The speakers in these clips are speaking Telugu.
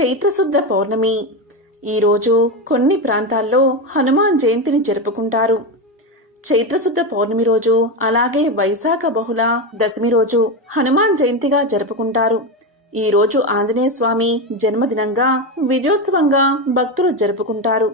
చైత్రశుద్ధ పౌర్ణమి. ఈరోజు కొన్ని ప్రాంతాల్లో హనుమాన్ జయంతిని జరుపుకుంటారు. చైత్రశుద్ధ పౌర్ణమి రోజు అలాగే వైశాఖ బహుళ దశమి రోజు హనుమాన్ జయంతిగా జరుపుకుంటారు. ఈ రోజు ఆంజనేయ స్వామి జన్మదినంగా విజయోత్సవంగా భక్తులు జరుపుకుంటారు.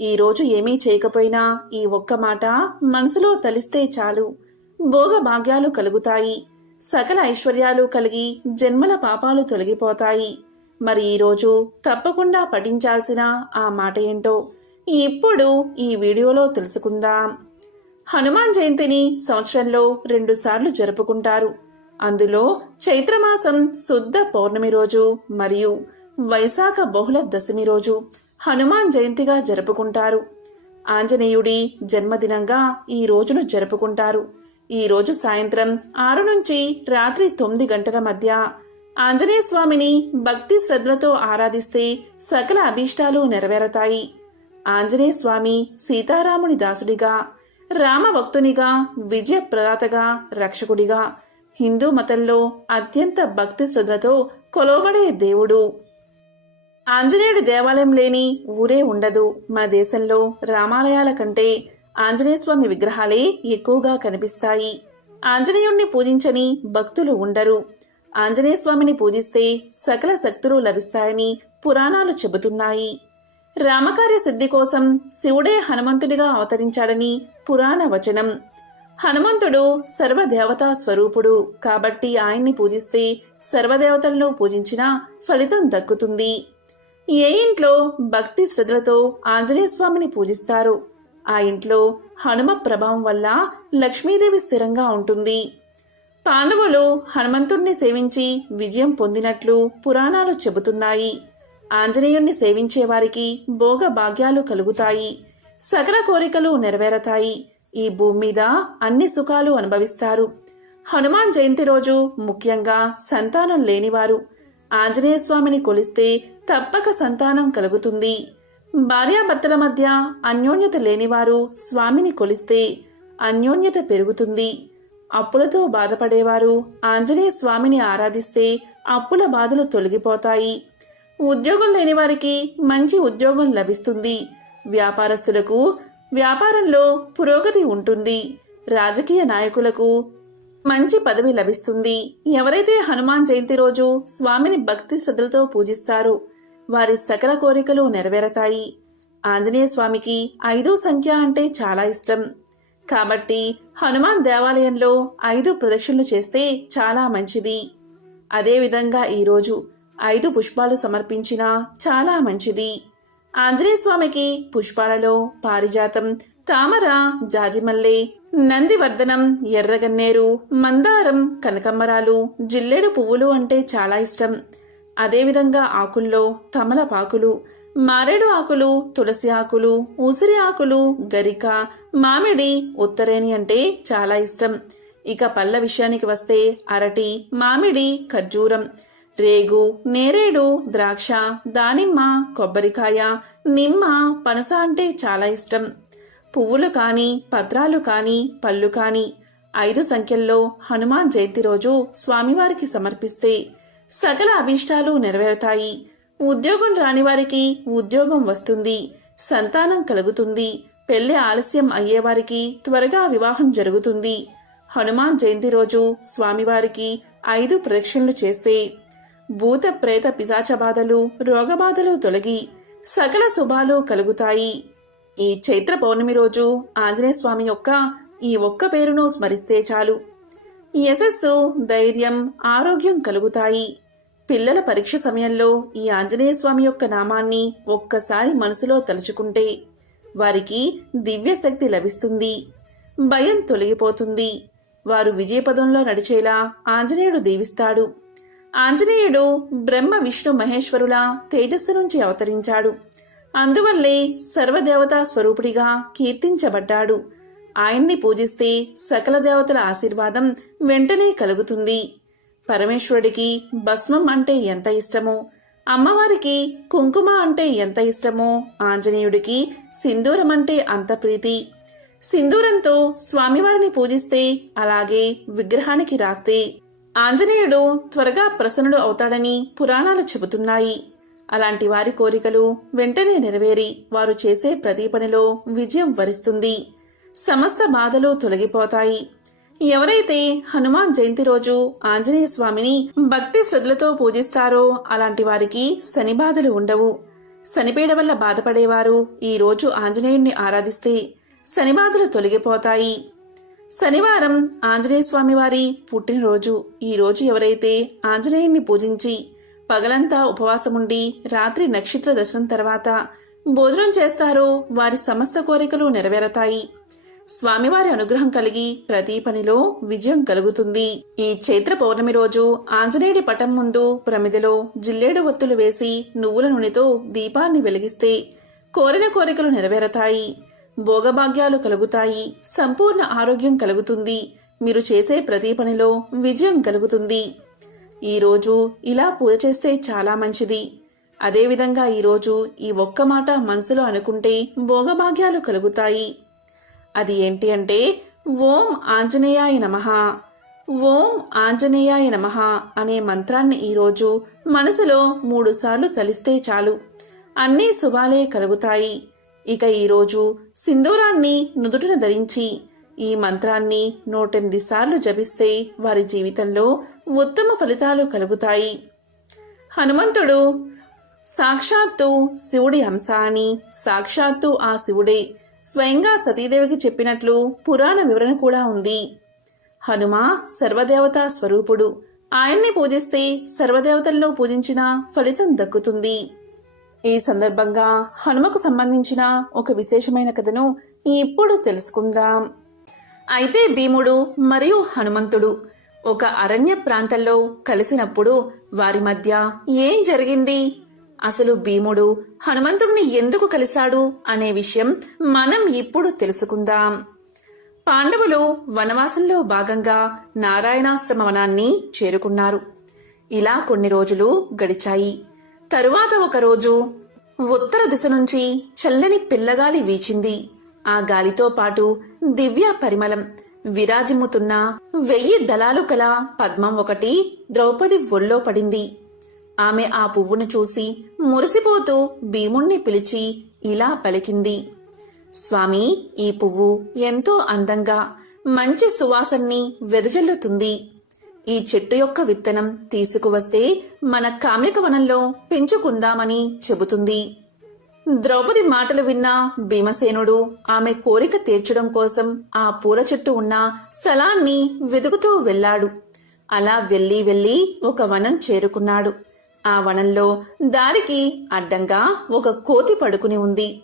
ఈ రోజు ఏమీ చేయకపోయినా ఈ ఒక్క మాట మనసులో తలిస్తే చాలు. భోగ భాగ్యాలు కలుగుతాయి. సకల ఐశ్వర్యాలు కలిగి జన్మల పాపాలు తొలగిపోతాయి. మరి ఈరోజు తప్పకుండా పఠించాల్సిన ఆ మాట ఏంటో ఇప్పుడు ఈ వీడియోలో తెలుసుకుందాం. హనుమాన్ జయంతిని సంవత్సరంలో రెండుసార్లు జరుపుకుంటారు. అందులో చైత్రమాసం శుద్ధ పౌర్ణమి రోజు మరియు వైశాఖ బహుళ దశమి రోజు హనుమాన్ జయంతిగా జరుపుకుంటారు. ఆంజనేయుడి జన్మదినంగా ఈ రోజును జరుపుకుంటారు. ఈ రోజు సాయంత్రం ఆరు నుంచి రాత్రి తొమ్మిది గంటల మధ్య ఆంజనేయ స్వామిని భక్తి శ్రద్ధలతో ఆరాధిస్తే సకల అభీష్టాలు నెరవేరతాయి. ఆంజనేయ స్వామి సీతారాముని దాసుడిగా రామభక్తునిగా విజయప్రదాతగా రక్షకుడిగా హిందూ మతంలో అత్యంత భక్తి శ్రద్ధలతో కొలవబడే దేవుడు. ఆంజనేయుడి దేవాలయం లేని ఊరే ఉండదు. మన దేశంలో రామాలయాల కంటే ఆంజనేయ స్వామి విగ్రహాలే ఎక్కువగా కనిపిస్తాయి. ఆంజనేయుణ్ణి పూజించని భక్తులు ఉండరు. ఆంజనేయ స్వామిని పూజిస్తే సకల శక్తులు లభిస్తాయని పురాణాలు చెబుతున్నాయి. రామకార్య సిద్ధి కోసం శివుడే హనుమంతుడిగా అవతరించాడని పురాణ వచనం. హనుమంతుడు సర్వదేవతా స్వరూపుడు కాబట్టి ఆయన్ని పూజిస్తే సర్వదేవతలను పూజించిన ఫలితం దక్కుతుంది. ఏ ఇంట్లో భక్తి శ్రద్ధలతో ఆంజనేయ స్వామిని పూజిస్తారు? ఆ ఇంట్లో హనుమ ప్రభావం వల్ల లక్ష్మీదేవి స్థిరంగా ఉంటుంది. పాండవులు హనుమంతుణ్ణి సేవించి విజయం పొందినట్లు పురాణాలు చెబుతున్నాయి. ఆంజనేయుణ్ణి సేవించేవారికి భోగ భాగ్యాలు కలుగుతాయి. సకల కోరికలు నెరవేరతాయి. ఈ భూమి మీద అన్ని సుఖాలు అనుభవిస్తారు. హనుమాన్ జయంతి రోజు ముఖ్యంగా సంతానం లేనివారు. ఆంజనేయ స్వామిని కొలిస్తే తప్పక సంతానం కలుగుతుంది. భార్యాభర్తల మధ్య అన్యోన్యత లేనివారు స్వామిని కొలిస్తే అన్యోన్యత పెరుగుతుంది. అప్పులతో బాధపడేవారు. ఆంజనేయ స్వామిని ఆరాధిస్తే అప్పుల బాధలు తొలగిపోతాయి. ఉద్యోగం లేని వారికి మంచి ఉద్యోగం లభిస్తుంది. వ్యాపారస్తులకు వ్యాపారంలో పురోగతి ఉంటుంది. రాజకీయ నాయకులకు మంచి పదవి లభిస్తుంది. ఎవరైతే హనుమాన్ జయంతి రోజు స్వామిని భక్తి శ్రద్ధలతో పూజిస్తారు వారి సకల కోరికలు నెరవేరతాయి. ఆంజనేయ స్వామికి ఐదో సంఖ్య అంటే చాలా ఇష్టం. కాబట్టి హనుమాన్ దేవాలయంలో ఐదు ప్రదక్షిణలు చేస్తే చాలా మంచిది. అదేవిధంగా ఈరోజు ఐదు పుష్పాలు సమర్పించినా చాలా మంచిది. ఆంజనేయ స్వామికి పుష్పాలలో పారిజాతం తామర జాజిమల్లె నందివర్ధనం ఎర్రగన్నేరు మందారం కనకమ్మరాలు జిల్లేడు పువ్వులు అంటే చాలా ఇష్టం. అదేవిధంగా ఆకుల్లో తమలపాకులు మారేడు ఆకులు తులసి ఆకులు ఉసిరి ఆకులు గరిక మామిడి ఉత్తరేణి అంటే చాలా ఇష్టం. ఇక పళ్ళ విషయానికి వస్తే అరటి మామిడి ఖర్జూరం. రేగు నేరేడు ద్రాక్ష దానిమ్మ కొబ్బరికాయ నిమ్మ పనస అంటే చాలా ఇష్టం. పువ్వులు కాని పత్రాలు కాని పళ్ళు కాని ఐదు సంఖ్యల్లో హనుమాన్ జయంతి రోజు స్వామివారికి సమర్పిస్తే సకల అభీష్టాలు నెరవేరుతాయి. ఉద్యోగం రాని వారికి ఉద్యోగం వస్తుంది సంతానం కలుగుతుంది పెళ్ళి ఆలస్యం అయ్యేవారికి త్వరగా వివాహం జరుగుతుంది. హనుమాన్ జయంతి రోజు స్వామివారికి ఐదు ప్రదక్షిణలు చేస్తే భూత ప్రేత పిశాచ బాధలు రోగబాధలు తొలగి సకల శుభాలు కలుగుతాయి. ఈ చైత్ర పౌర్ణమి రోజు ఆంజనేయ స్వామి యొక్క ఈ ఒక్క పేరును స్మరిస్తే చాలు. యశస్సు ధైర్యం ఆరోగ్యం కలుగుతాయి. పిల్లల పరీక్ష సమయంలో ఈ ఆంజనేయ స్వామి యొక్క నామాన్ని ఒక్కసారి మనసులో తలుచుకుంటే వారికి దివ్యశక్తి లభిస్తుంది. భయం తొలగిపోతుంది. వారు విజయపదంలో నడిచేలా ఆంజనేయుడు దీవిస్తాడు. ఆంజనేయుడు బ్రహ్మ విష్ణు మహేశ్వరుల తేజస్సు నుంచి అవతరించాడు. అందువల్లే సర్వదేవతా స్వరూపుడిగా కీర్తించబడ్డాడు. ఆయన్ని పూజిస్తే సకల దేవతల ఆశీర్వాదం వెంటనే కలుగుతుంది. పరమేశ్వరుడికి భస్మం అంటే ఎంత ఇష్టమో? అమ్మవారికి కుంకుమ అంటే ఎంత ఇష్టమో? ఆంజనేయుడికి సింధూరం అంటే అంత ప్రీతి. సింధూరంతో స్వామివారిని పూజిస్తే అలాగే విగ్రహానికి రాస్తే ఆంజనేయుడు త్వరగా ప్రసన్నుడు అవుతాడని పురాణాలు చెబుతున్నాయి. అలాంటి వారి కోరికలు వెంటనే నెరవేరి వారు చేసే ప్రతి పనిలో విజయం వరిస్తుంది. సమస్త బాధలు తొలగిపోతాయి. ఎవరైతే హనుమాన్ జయంతి రోజు ఆంజనేయ స్వామిని భక్తి శ్రద్ధలతో పూజిస్తారో అలాంటి వారికి శని బాధలు ఉండవు. శనిపీడ వల్ల బాధపడేవారు ఈరోజు ఆంజనేయుణ్ణి ఆరాధిస్తే శని బాధలు తొలగిపోతాయి. శనివారం ఆంజనేయ స్వామి వారి పుట్టినరోజు. ఈరోజు ఎవరైతే ఆంజనేయుణ్ణి పూజించి పగలంతా ఉపవాసముండి రాత్రి నక్షత్ర దర్శనం తర్వాత భోజనం చేస్తారో వారి సమస్త కోరికలు నెరవేరతాయి. స్వామివారి అనుగ్రహం కలిగి ప్రతి పనిలో విజయం కలుగుతుంది. ఈ చైత్ర పౌర్ణమి రోజు ఆంజనేయుడి పటం ముందు ప్రమిదలో జిల్లేడు ఒత్తులు వేసి నువ్వుల నూనెతో దీపాన్ని వెలిగిస్తే కోరిన కోరికలు నెరవేరతాయి. భోగభాగ్యాలు కలుగుతాయి. సంపూర్ణ ఆరోగ్యం కలుగుతుంది. మీరు చేసే ప్రతి పనిలో విజయం కలుగుతుంది. ఈరోజు ఇలా పూజ చేస్తే చాలా మంచిది. అదేవిధంగా ఈరోజు ఈ ఒక్క మాట మనసులో అనుకుంటే భోగభాగ్యాలు కలుగుతాయి. అది ఏంటి అంటే ఓం ఆంజనేయాయ నమః. ఓం ఆంజనేయాయ నమః అనే మంత్రాన్ని ఈరోజు మనసులో మూడుసార్లు తలిస్తే చాలు. అన్నీ శుభాలే కలుగుతాయి. ఇక ఈరోజు సింధూరాన్ని నుదుటిన ధరించి ఈ మంత్రాన్ని నూటెనిమిది సార్లు జపిస్తే వారి జీవితంలో ఉత్తమ ఫలితాలు కలుగుతాయి. హనుమంతుడు సాక్షాత్తు శివుడి అంశ అని సాక్షాత్తు ఆ శివుడే స్వయంగా సతీదేవికి చెప్పినట్లు పురాణ వివరణ కూడా ఉంది. హనుమ సర్వదేవతా స్వరూపుడు. ఆయన్ని పూజిస్తే సర్వదేవతలను పూజించిన ఫలితం దక్కుతుంది. ఈ సందర్భంగా హనుమకు సంబంధించిన ఒక విశేషమైన కథను ఇప్పుడు తెలుసుకుందాం. అయితే భీముడు మరియు హనుమంతుడు ఒక అరణ్య ప్రాంతంలో కలిసినప్పుడు వారి మధ్య ఏం జరిగింది? అసలు భీముడు హనుమంతుడిని ఎందుకు కలిశాడు అనే విషయం మనం ఇప్పుడు తెలుసుకుందాం. పాండవులు వనవాసంలో భాగంగా నారాయణాశ్రమవనాన్ని చేరుకున్నారు. ఇలా కొన్ని రోజులు గడిచాయి. తరువాత ఒకరోజు ఉత్తర దిశ నుంచి చల్లని పిల్లగాలి వీచింది. ఆ గాలితో పాటు దివ్య పరిమళం విరాజిమ్ముతున్న వెయ్యి దళాలు కల పద్మం ఒకటి ద్రౌపది ఒళ్ళో పడింది. ఆమె ఆ పువ్వును చూసి మురిసిపోతూ భీముణ్ణి పిలిచి ఇలా పలికింది. స్వామి ఈ పువ్వు ఎంతో అందంగా మంచి సువాసన్ని వెదజల్లుతుంది. ఈ చెట్టు యొక్క విత్తనం తీసుకువస్తే మన కామ్యక వనంలో పెంచుకుందామని చెబుతుంది. ద్రౌపది మాటలు విన్న భీమసేనుడు ఆమె కోరిక తీర్చడం కోసం ఆ పూల చెట్టు ఉన్న స్థలాన్ని వెతుకుతూ వెళ్ళాడు. అలా వెళ్ళి వెళ్ళి ఒక వనం చేరుకున్నాడు. ఆ వనంలో దారికి అడ్డంగా ఒక కోతి పడుకుని ఉంది.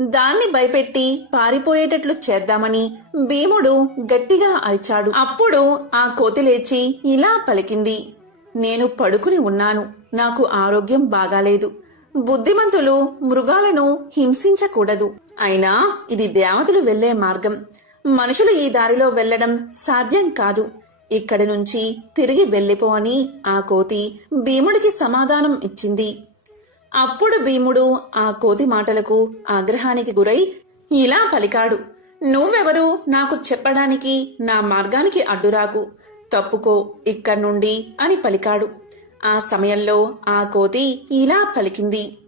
దాన్ని భయపెట్టి పారిపోయేటట్లు చేద్దామని భీముడు గట్టిగా అరిచాడు. అప్పుడు ఆ కోతి లేచి ఇలా పలికింది నేను పడుకుని ఉన్నాను. నాకు ఆరోగ్యం బాగాలేదు. బుద్ధిమంతులు మృగాలను హింసించకూడదు. అయినా ఇది దేవతలు వెళ్ళే మార్గం. మనుషులు ఈ దారిలో వెళ్ళడం సాధ్యం కాదు. ఇక్కడి నుంచి తిరిగి వెళ్ళిపో అని ఆ కోతి భీముడికి సమాధానం ఇచ్చింది. అప్పుడు భీముడు ఆ కోతి మాటలకు ఆగ్రహానికి గురై ఇలా పలికాడు నువ్వెవరు? నాకు చెప్పడానికి నా మార్గానికి అడ్డురాకు తప్పుకో ఇక్కడి నుండి అని పలికాడు. ఆ సమయంలో ఆ కోతి ఇలా పలికింది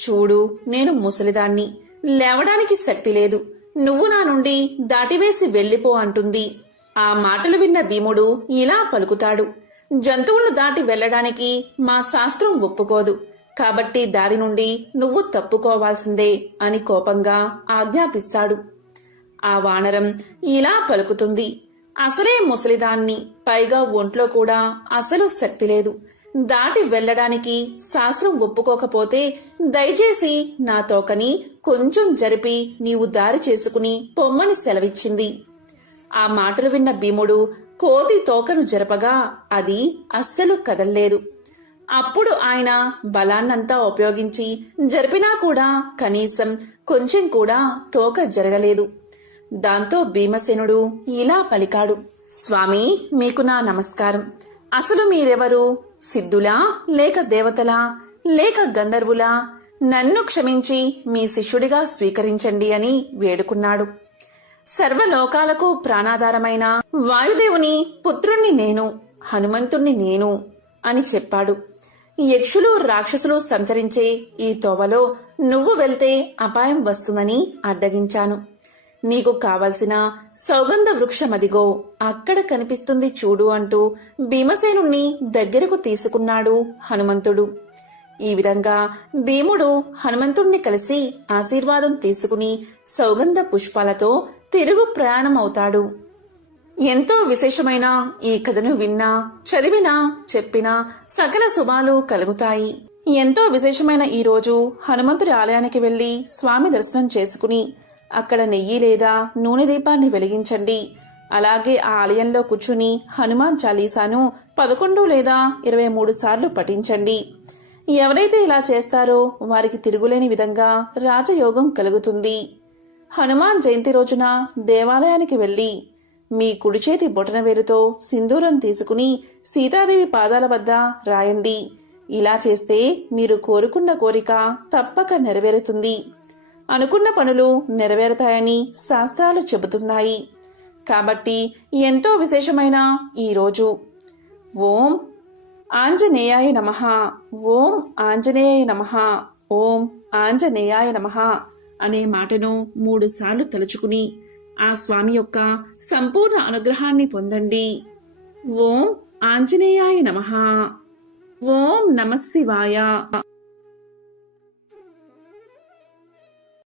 చూడు నేను ముసలిదాన్ని లేవడానికి శక్తి లేదు. నువ్వు నా నుండి దాటివేసి వెళ్ళిపో అంటుంది. ఆ మాటలు విన్న భీముడు ఇలా పలుకుతాడు. జంతువులను దాటి వెళ్ళడానికి మా శాస్త్రం ఒప్పుకోదు. కాబట్టి దారి నుండి నువ్వు తప్పుకోవాల్సిందే అని కోపంగా ఆజ్ఞాపిస్తాడు. ఆ వానరం ఇలా పలుకుతుంది. అసలే ముసలిదాన్ని పైగా ఒంట్లో కూడా అసలు శక్తి లేదు. దాటి వెళ్ళడానికి శాస్త్రం ఒప్పుకోకపోతే దయచేసి నా తోకని కొంచెం జరిపి నీవు దారి చేసుకుని పొమ్మని సెలవిచ్చింది. ఆ మాటలు విన్న భీముడు కోతి తోకను జరపగా అది అస్సలు కదల్లేదు. అప్పుడు ఆయన బలాన్నంతా ఉపయోగించి జరిపినా కూడా కనీసం కొంచెం కూడా తోక జరగలేదు. దాంతో భీమసేనుడు ఇలా పలికాడు స్వామి మీకు నా నమస్కారం. అసలు మీరెవరు? సిద్ధులా లేక దేవతలా లేక గంధర్వులా? నన్ను క్షమించి మీ శిష్యుడిగా స్వీకరించండి అని వేడుకున్నాడు. సర్వలోకాలకు ప్రాణాధారమైన వాయుదేవుని పుత్రుణ్ణి నేను హనుమంతుణ్ణి నేను అని చెప్పాడు. యక్షులు రాక్షసులు సంచరించే ఈ తోవలో నువ్వు వెళ్తే అపాయం వస్తుందని అడ్డగించాను. నీకు కావలసిన సౌగంధ వృక్షమదిగో అక్కడ కనిపిస్తుంది చూడు అంటూ భీమసేనుణ్ణి దగ్గరకు తీసుకున్నాడు హనుమంతుడు. ఈ విధంగా భీముడు హనుమంతుణ్ణి కలిసి ఆశీర్వాదం తీసుకుని సౌగంధ పుష్పాలతో తిరుగు ప్రయాణం అవుతాడు ఎంతో విశేషమైన ఈ కథను విన్నా చదివినా చెప్పినా సకల శుభాలు కలుగుతాయి. ఎంతో విశేషమైన ఈ రోజు హనుమంతుడి ఆలయానికి వెళ్ళి స్వామి దర్శనం చేసుకుని అక్కడ నెయ్యి లేదా నూనె దీపాన్ని వెలిగించండి. అలాగే ఆ ఆలయంలో కూర్చుని హనుమాన్ చాలీసాను పదకొండు లేదా ఇరవై మూడు సార్లు పఠించండి. ఎవరైతే ఇలా చేస్తారో వారికి తిరుగులేని విధంగా రాజయోగం కలుగుతుంది. హనుమాన్ జయంతి రోజున దేవాలయానికి వెళ్ళి మీ కుడి చేతి బొటనవేలుతో సింధూరం తీసుకుని సీతాదేవి పాదాల వద్ద రాయండి. ఇలా చేస్తే మీరు కోరుకున్న కోరిక తప్పక నెరవేరుతుంది. అనుకున్న పనులు నెరవేరుతాయని శాస్త్రాలు చెబుతున్నాయి. కాబట్టి ఎంతో విశేషమైన ఈ రోజు. ఓం ఆంజనేయాయ నమ. ఓం ఆంజనేయాయ నమ. ఓం ఆంజనేయాయ నమ. అనే మాటను మూడు సార్లు తలుచుకుని ఆ స్వామి యొక్క సంపూర్ణ అనుగ్రహాన్ని పొందండి. ఓం ఆంజనేయాయ నమ. ఓం నమశివాయ